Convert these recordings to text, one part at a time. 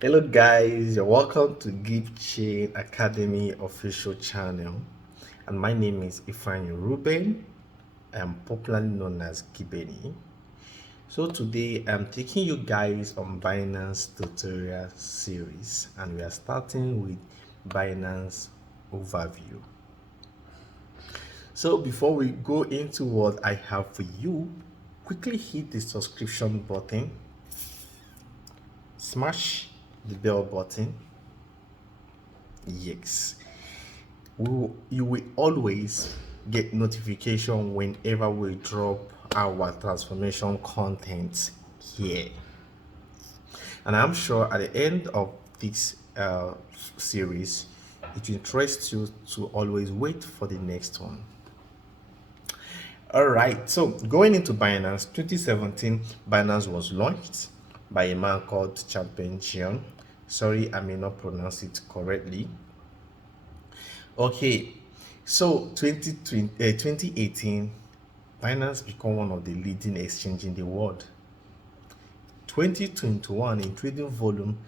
Hello guys, you're welcome to Gift Chain Academy official channel, and my name is Ifeanyi Ruben. I'm popularly known as Gibeni. So today I'm taking you guys on Binance tutorial series, and we are starting with Binance overview. So before we go into what I have for you, quickly hit the subscription button, smash the bell button. Yes, you will always get notification whenever we drop our transformation content here, and I'm sure at the end of this series it interests you to always wait for the next one. All right, so going into Binance 2017, Binance was launched by a man called Champion Chion. Sorry, I may not pronounce it correctly. Okay, so 2018, Binance became one of the leading exchanges in the world. 2021, in trading volume,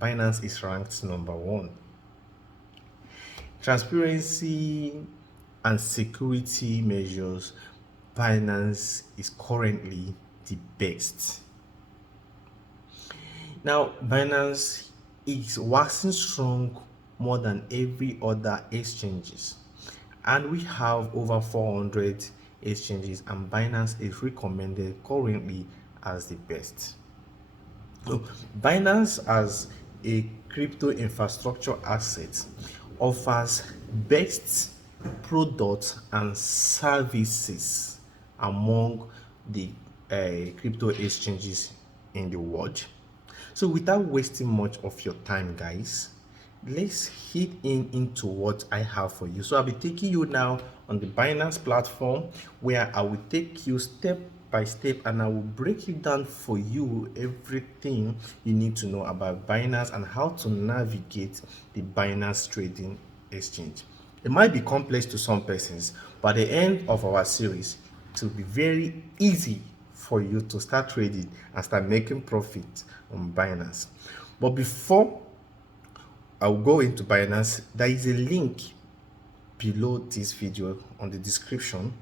Binance is ranked number 1. Transparency and security measures, Binance is currently the best. Now, Binance is waxing strong more than every other exchanges, and we have over 400 exchanges, and Binance is recommended currently as the best. So Binance as a crypto infrastructure asset offers best products and services among the crypto exchanges in the world. So without wasting much of your time, guys, let's hit into what I have for you. So I'll be taking you now on the Binance platform, where I will take you step by step, and I will break you down for you everything you need to know about Binance and how to navigate the Binance trading exchange. It might be complex to some persons, but at the end of our series, it will be very easy for you to start trading and start making profit on Binance. But before I will go into Binance, there is a link below this video on the description.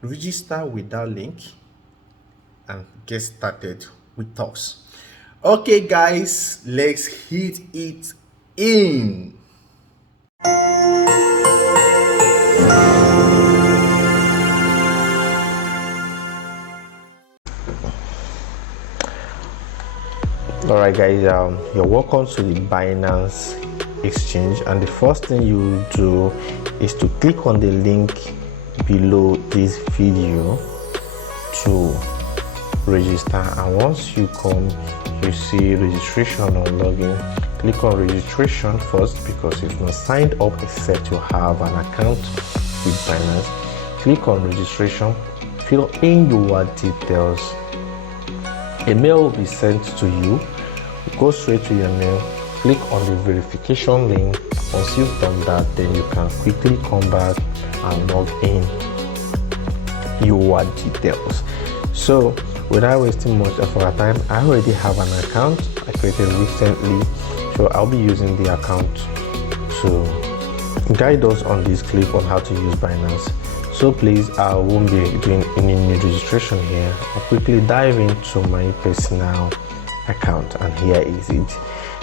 Register with that link and get started with us. Okay guys, let's hit it in. Alright guys, you're welcome to the Binance exchange, and the first thing you do is to click on the link below this video to register. And once you come, you see registration or login. Click on registration first, because you've not signed up except you have an account with Binance. Click on registration, fill in your details. A mail will be sent to you. Go straight to your mail, click on the verification link. Once you've done that, then you can quickly come back and log in your details. So without wasting much of our time, I already have an account I created recently, so I'll be using the account to guide us on this clip on how to use Binance. So please, I won't be doing any new registration here. I'll quickly dive into my personal account, and here is it.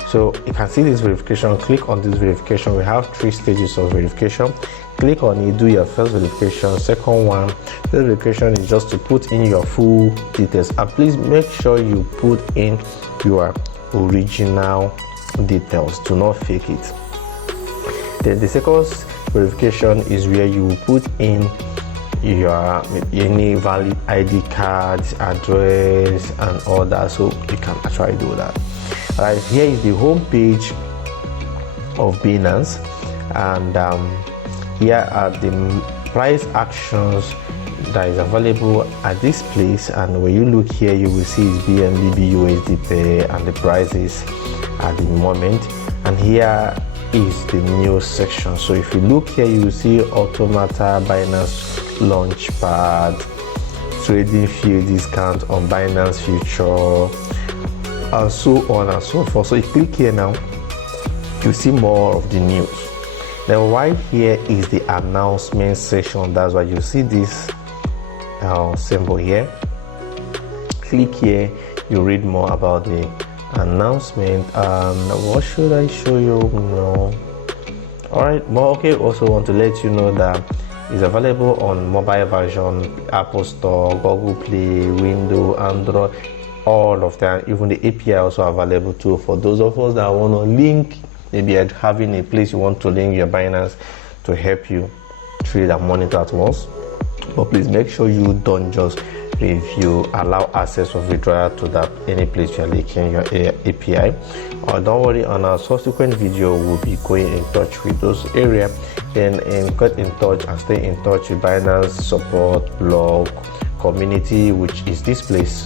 So you can see this verification. Click on this verification. We have 3 stages of verification. Click on it, do your first verification. Second one, the verification is just to put in your full details, and please make sure you put in your original details, do not fake it. Then the second verification is where you put in your any valid ID cards, address, and all that, so you can actually do that. Alright, here is the home page of Binance, and here are the price actions that is available at this place. And when you look here, you will see it's BNB, BUSD pair, and the prices at the moment. And here is the news section. So if you look here, you will see Automata, Binance Launchpad, trading fee discount on Binance Future, and so on and so forth. So you click here now, you see more of the news. Then right here is the announcement section. That's why you see this symbol here. Click here, you read more about the announcement. And what should I show you? No. Alright, more okay. Also want to let you know that it's available on mobile version, Apple Store, Google Play, Windows, Android, all of that. Even the API also available too for those of us that want to link. Maybe you're having a place you want to link your Binance to help you trade and monitor at once. But please make sure you don't just review, allow access of withdrawal to that any place you're linking your API. Or don't worry, on our subsequent video we'll be going in touch with those areas. Then get in touch and stay in touch with Binance support, blog, community, which is this place.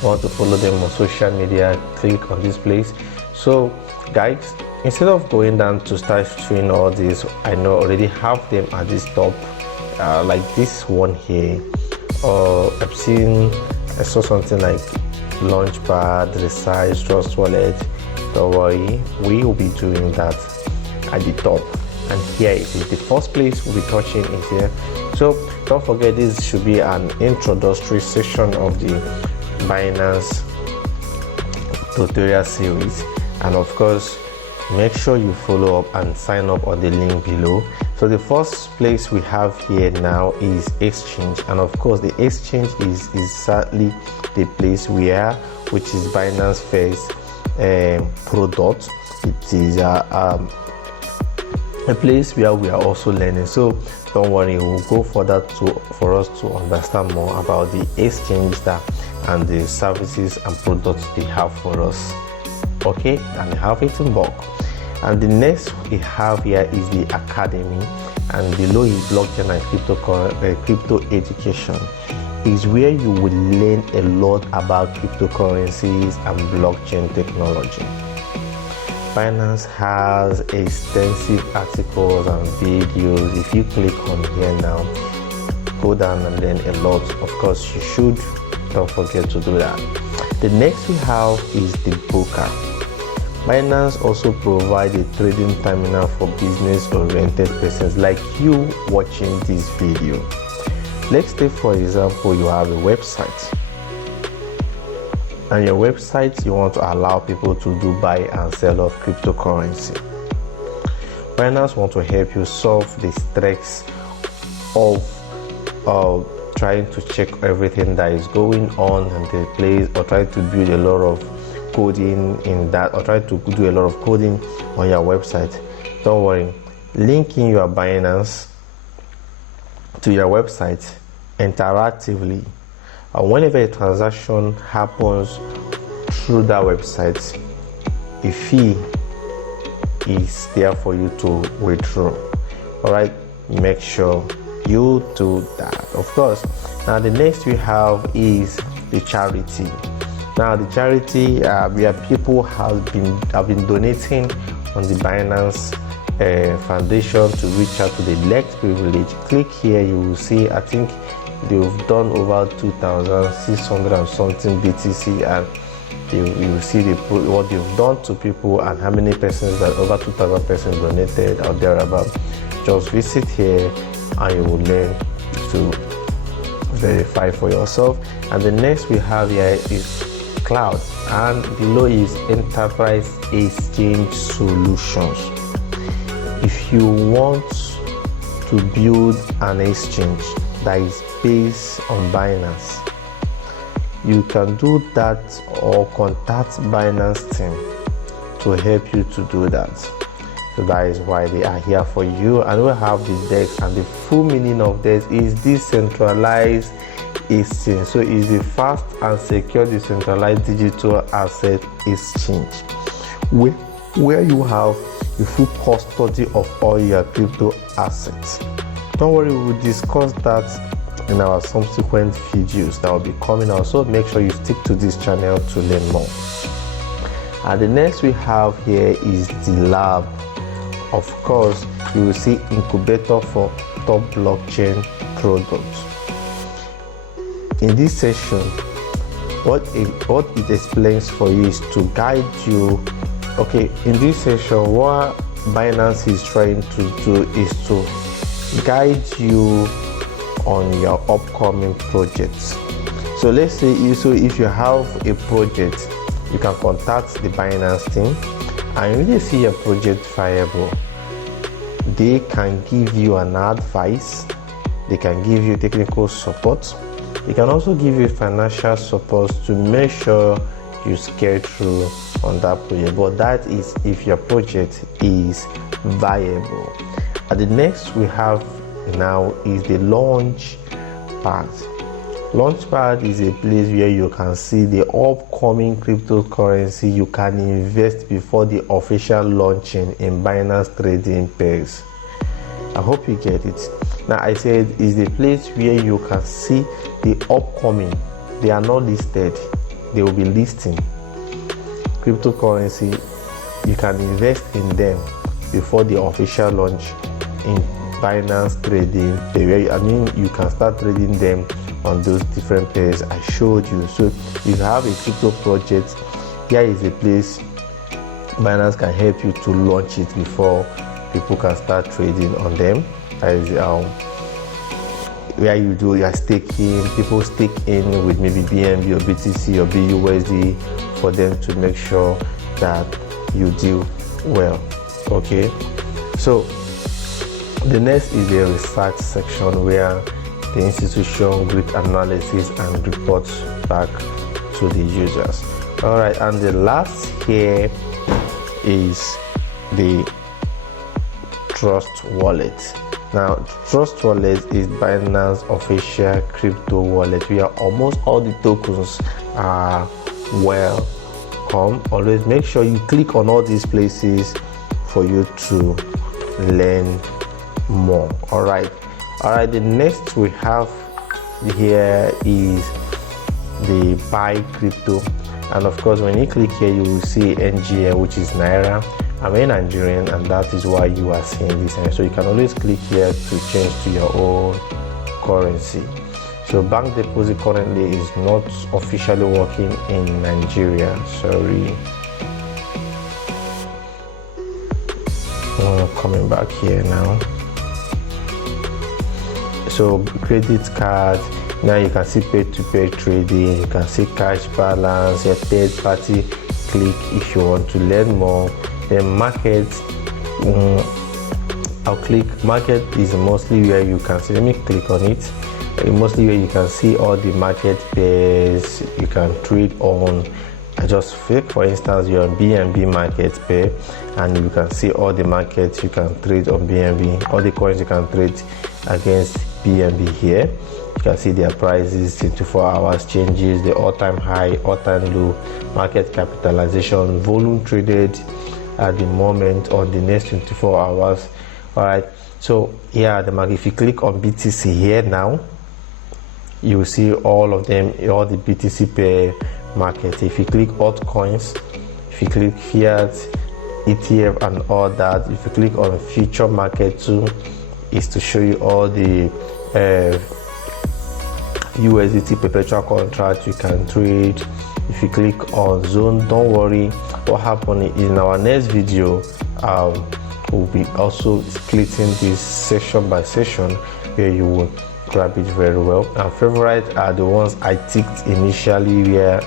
Want to follow them on social media, click on this place. So guys, instead of going down to start showing all this, I know already have them at this top, like this one here. I saw something like Launchpad, Resize, Trust Wallet. Don't worry, we will be doing that at the top. And here it is. The first place we'll be touching is here. So don't forget, this should be an introductory session of the Binance tutorial series. And of course, make sure you follow up and sign up on the link below. So the first place we have here now is exchange, and of course the exchange is exactly the place we are, which is Binance first product. It is a place where we are also learning. So don't worry, we'll go further for us to understand more about the exchange and the services and products they have for us. Okay, and they have it in bulk. And the next we have here is the academy, and below is blockchain and crypto education. Is where you will learn a lot about cryptocurrencies and blockchain technology. Binance has extensive articles and videos. If you click on here now, go down and learn a lot. Of course, you should. Don't forget to do that. The next we have is the broker. Binance also provides a trading terminal for business-oriented persons like you watching this video. Let's take for example, you have a website, and your website you want to allow people to do buy and sell of cryptocurrency. Binance want to help you solve the stress of trying to check everything that is going on in the place, or try to build a lot of coding in that, or try to do a lot of coding on your website. Don't worry, linking your Binance to your website interactively, and whenever a transaction happens through that website, a fee is there for you to withdraw. All right, make sure you do that. Of course, now the next we have is the charity. Now the charity where people have been donating on the Binance Foundation to reach out to the less privileged. Click here, you will see, I think they've done over 2,600 and something BTC, and you will see what they've done to people and how many persons, that over 2,000 persons donated or thereabout. Just visit here and you will learn to verify for yourself. And the next we have here is cloud, and below is enterprise exchange solutions. If you want to build an exchange that is based on Binance, you can do that, or contact Binance team to help you to do that. So that is why they are here for you. And we have the DEX, and the full meaning of this is decentralized exchange. So it's a fast and secure decentralized digital asset exchange where you have the full custody of all your crypto assets. Don't worry, we will discuss that in our subsequent videos that will be coming out. So make sure you stick to this channel to learn more. And the next we have here is the lab. Of course, you will see incubator for top blockchain products. In this session, what it explains for you is to guide you. Okay, in this session, what Binance is trying to do is to guide you on your upcoming projects. So let's say if you have a project, you can contact the Binance team and when they see your project viable, they can give you an advice, they can give you technical support, they can also give you financial support to make sure you scale through on that project. But that is if your project is viable. And the next we have now is the launch pad. Launchpad is a place where you can see the upcoming cryptocurrency you can invest before the official launching in Binance trading pairs. I hope you get it. Now I said is the place where you can see the upcoming. They are not listed. They will be listing cryptocurrency. You can invest in them before the official launch in Binance trading pair. I mean, you can start trading them on those different pairs I showed you. So if you have a crypto project, here is a place Binance can help you to launch it before people can start trading on them. That is where you do your staking. People stake in with maybe BNB or BTC or BUSD for them to make sure that you do well. Okay, so the next is the research section where the institution gives analysis and reports back to the users. All right, and the last here is the Trust Wallet. Now, Trust Wallet is Binance official crypto wallet where almost all the tokens are welcome. Always make sure you click on all these places for you to learn more. All right, the next we have here is the buy crypto, and of course when you click here you will see NGN, which is Naira. I'm a Nigerian and that is why you are seeing this, and so you can always click here to change to your own currency. So bank deposit currently is not officially working in Nigeria, sorry. Coming back here now. So credit card, now you can see pay-to-pay trading, you can see cash balance, your third party. Click if you want to learn more. Then market, I'll click market is mostly where you can see, let me click on it, mostly where you can see all the market pairs you can trade on. I just click, for instance, you're on BNB market pair and you can see all the markets you can trade on BNB, all the coins you can trade against BNB here. You can see their prices, 24 hours changes, the all-time high, all-time low, market capitalization, volume traded at the moment on the next 24 hours. All right, so yeah, the market, if you click on BTC here now, you will see all of them, all the BTC pair market. If you click altcoins, if you click fiat, ETF and all that, if you click on future market too, is to show you all the USDT perpetual contract you can trade. If you click on zone, don't worry, what happened in our next video, we'll be also splitting this section by section where you will grab it very well. And favorite are the ones I ticked initially where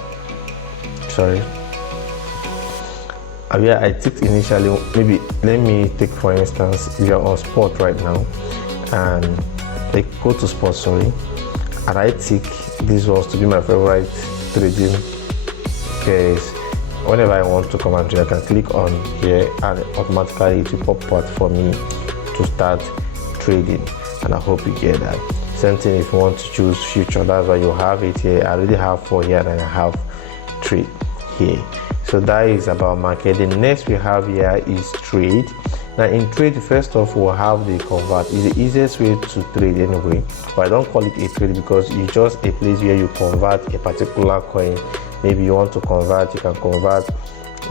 I ticked initially. Maybe let me take for instance, we are on spot right now and they go to spot, sorry, and I tick this was to be my favorite trading pairs. Whenever I want to come and trade, I can click on here and automatically it will pop out for me to start trading, and I hope you get that. Same thing if you want to choose future, that's why you have it here. I already have 4 here and I have 3 here. So that is about market. The next we have here is trade. Now in trade, first off we'll have the convert. It's the easiest way to trade anyway, but I don't call it a trade because it's just a place where you convert a particular coin. Maybe you want to convert, you can convert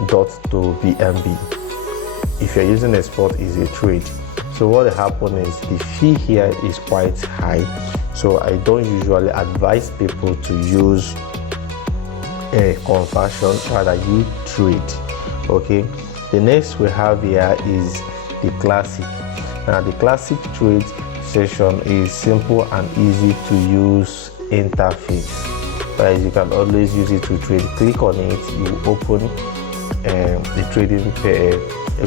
DOT to BNB. If you're using a spot, is a trade. So what happens is the fee here is quite high, so I don't usually advise people to use conversion, rather you trade. Okay, the next we have here is the classic. Now the classic trade session is simple and easy to use interface, but you can always use it to trade. Click on it, you open the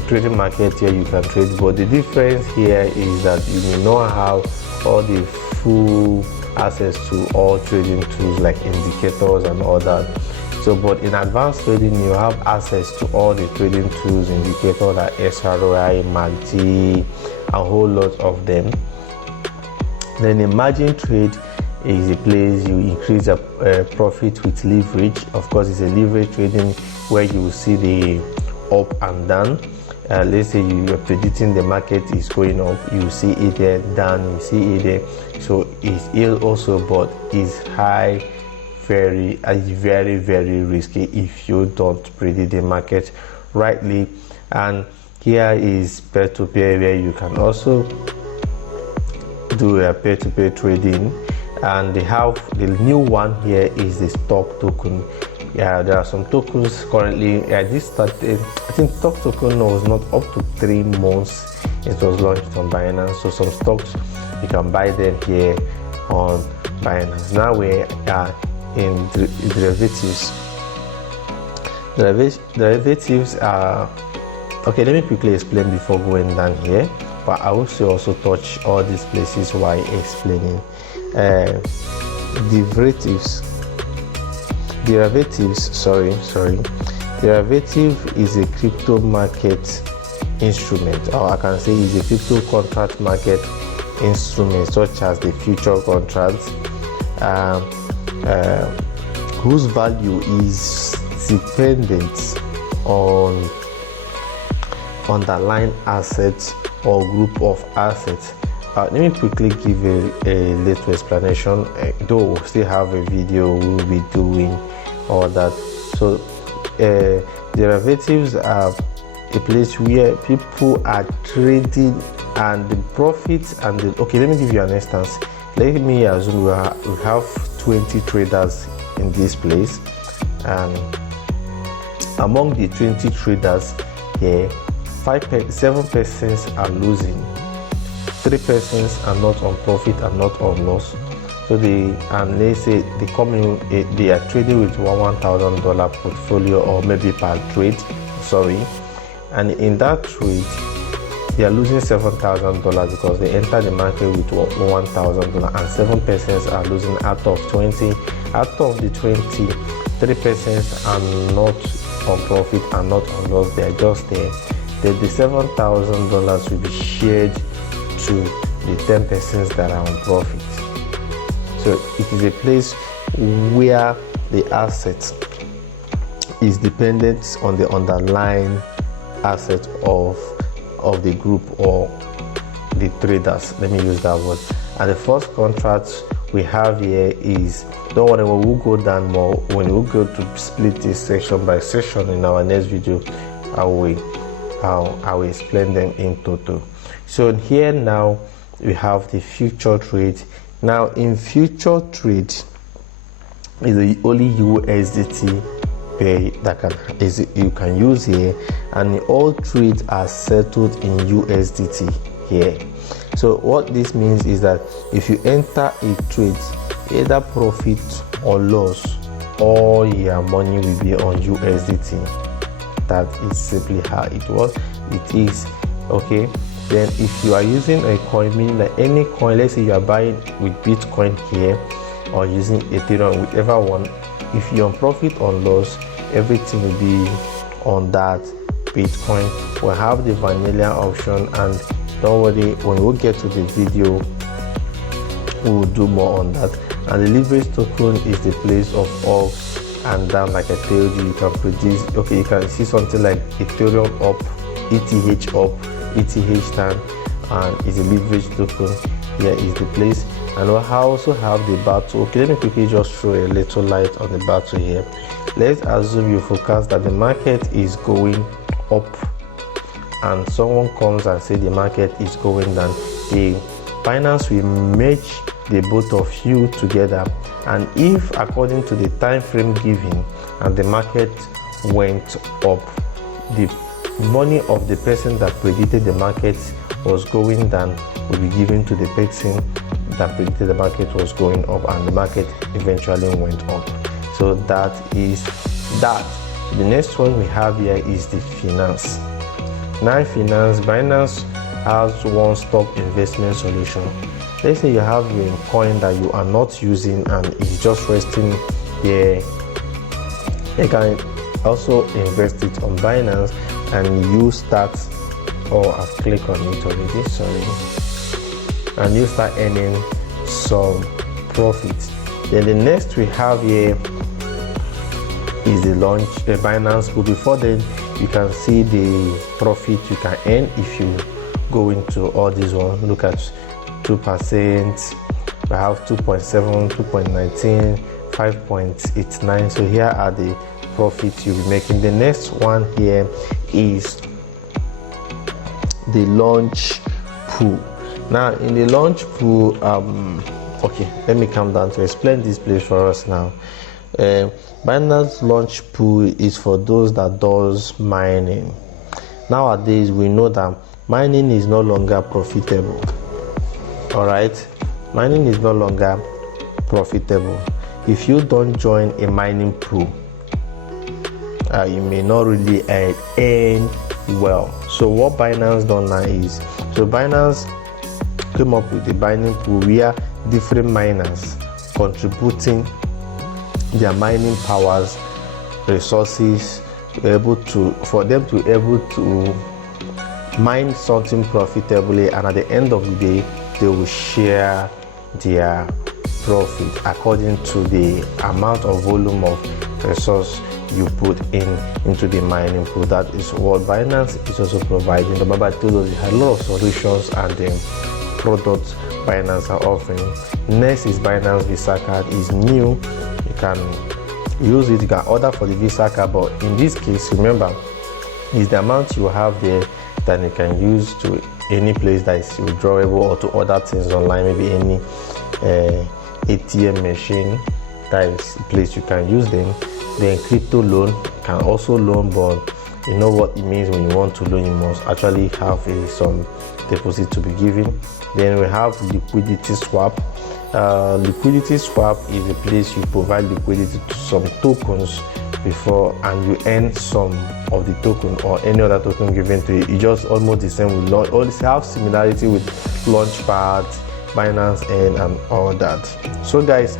trading market here. You can trade, but the difference here is that you may not have all the full access to all trading tools like indicators and all that. So but in advanced trading, you have access to all the trading tools, indicators like SROI, MACD, a whole lot of them. Then a margin trade is a place you increase a profit with leverage. Of course, it's a leverage trading where you will see the up and down. Let's say you are predicting the market is going up, you see it there, down, you see it there. So it's ill also, but it's very risky if you don't predict the market rightly. And here is peer-to-peer, where you can also do a peer-to-peer trading. And they have the new one here is the stock token. Yeah, there are some tokens currently. This started, I think stock token was not up to 3 months. It was launched on Binance. So some stocks you can buy them here on Binance. Now we are in derivatives. Derivatives are okay. Let me quickly explain before going down here, but I will also touch all these places while explaining. Derivative is a crypto market instrument, or I can say is a crypto contract market instrument, such as the future contracts, whose value is dependent on underlying assets or group of assets. Let me quickly give a little explanation, though we'll still have a video we'll be doing all that. So derivatives are a place where people are trading, and the profits and the, okay, let me give you an instance. Let me assume we have 20 traders in this place, and among the 20 traders here, 7 persons are losing, 3 persons are not on profit and not on loss. So let's say they come in, they are trading with $1,000 portfolio, or maybe per trade, and in that trade they are losing $7,000 because they enter the market with $1,000, and 7 persons are losing out of 20. Out of the 20, 3 persons are not on profit and not on loss. They are just there. Then the $7,000 will be shared to the 10 persons that are on profit. So it is a place where the asset is dependent on the underlying asset of the group or the traders. Let me use that word. And the first contract we have here is, don't worry, we will go down more when we go to split this section by section in our next video. I will explain them in total. So here now we have the future trade. Now in future trade is the only USDT pay that you can use here, and all trades are settled in USDT here. So what this means is that if you enter a trade, either profit or loss, all your money will be on USDT. That is simply how it is. Okay, then if you are using a coin, meaning like any coin, let's say you are buying with Bitcoin here or using Ethereum, whichever one, if you're on profit or loss, everything will be on that Bitcoin. We'll have the vanilla option, and don't worry, when we get to the video we will do more on that. And the leverage token is the place of up and down. Like I told you, you can predict, okay, you can see something like Ethereum up, ETH up, ETH down, and it's a leverage token. Here is the place. And we also have the battle. Okay, let me quickly just throw a little light on the battle here. Let's assume you forecast that the market is going up, and someone comes and say the market is going down. The Binance will match the both of you together, and if according to the time frame given and the market went up, the money of the person that predicted the market was going down will be given to the person that predicted the market was going up, and the market eventually went up. So that is that. The next one we have here is the finance. Now finance, Binance has one-stop investment solution. Let's say you have a coin that you are not using and it's just resting there. You can also invest it on Binance and you start, I've clicked on it already, sorry, and you start earning some profit. Then the next we have here is the launch, the Binance Pool. Before then, you can see the profit you can earn if you go into all these ones. Look at 2%, we have 2.7, 2.19, 5.89. So here are the profits you'll be making. The next one here is the launch pool. Now in the launch pool, okay, let me come down to explain this place for us now. Binance launch pool is for those that does mining. Nowadays we know that mining is no longer profitable. All right, mining is no longer profitable. If you don't join a mining pool, you may not really earn well. So what Binance done now is, so Binance came up with the mining pool where different miners contributing their mining powers, resources, for them to able to mine something profitably, and at the end of the day they will share their profit according to the amount of volume of resource you put into the mining pool. That is what Binance is also providing. Remember, I told us you had a lot of solutions and products Binance are offering. Next is Binance Visa card. Is new. You can use it. You can order for the Visa card, but in this case, remember, is the amount you have there that you can use to any place that is withdrawable, or to order things online, maybe any ATM machine. That is the place you can use them. Then crypto loan, you can also loan, but you know what it means when you want to loan, you must actually have some deposit to be given. Then we have liquidity swap. Liquidity swap is a place you provide liquidity to some tokens before, and you earn some of the token or any other token given to you. It's just almost the same with launch. All this have similarity with Launchpad, Binance, and all that. So guys,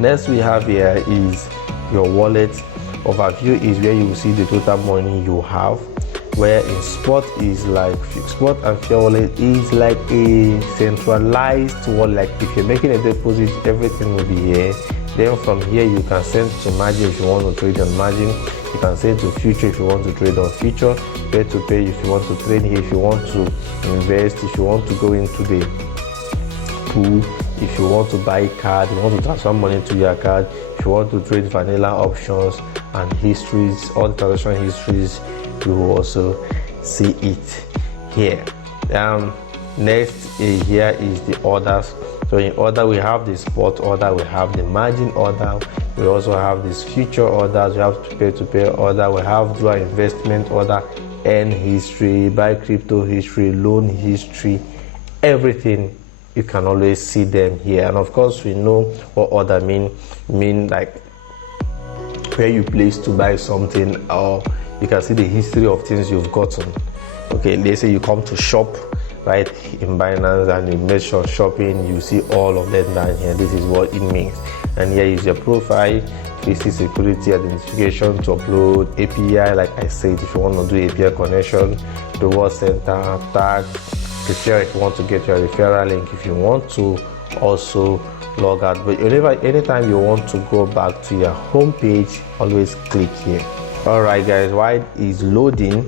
next we have here is your wallet overview. Is where you will see the total money you have, where in spot is like spot, and fair wallet is like a centralized wallet. Like if you're making a deposit, everything will be here. Then from here you can send to margin if you want to trade on margin. You can send to future if you want to trade on future. Pay to pay if you want to trade here. If you want to invest, if you want to go into the pool, if you want to buy a card, you want to transfer money to your card, if you want to trade vanilla options and histories, all the transaction histories, you will also see it here. Next here is the orders. So in order, we have the spot order, we have the margin order, we also have this future orders, we have to pay order, we have dual investment order, earn history, buy crypto history, loan history, everything. You can always see them here. And of course, we know what order mean like where you place to buy something, or you can see the history of things you've gotten. Okay, let's say you come to shop right in Binance and you measure shopping, you see all of them down here. This is what it means. And here is your profile, PC security identification, to upload API. Like I said, if you want to do API connection, reward center, tag, referral if you want to get your referral link, if you want to also log out. But anytime you want to go back to your home page, always click here. All right guys, while it's loading,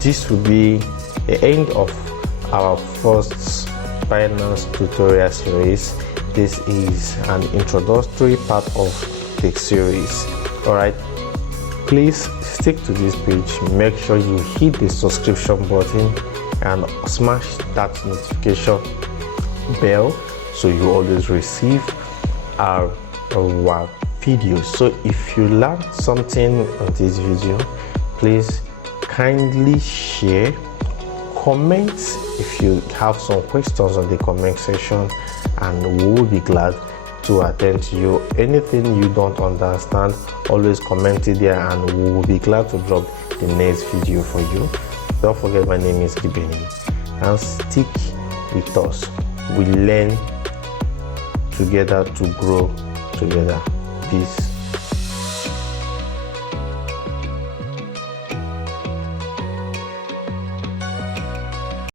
this will be the end of our first Binance tutorial series. This is an introductory part of the series. All right, please stick to this page. Make sure you hit the subscription button and smash that notification bell so you always receive our videos. So if you learned something on this video, please kindly share, comment if you have some questions on the comment section, and we will be glad to attend to you. Anything you don't understand, always comment it there and we will be glad to drop the next video for you. Don't forget, my name is Gibeni, and stick with us. We learn together to grow together. Peace.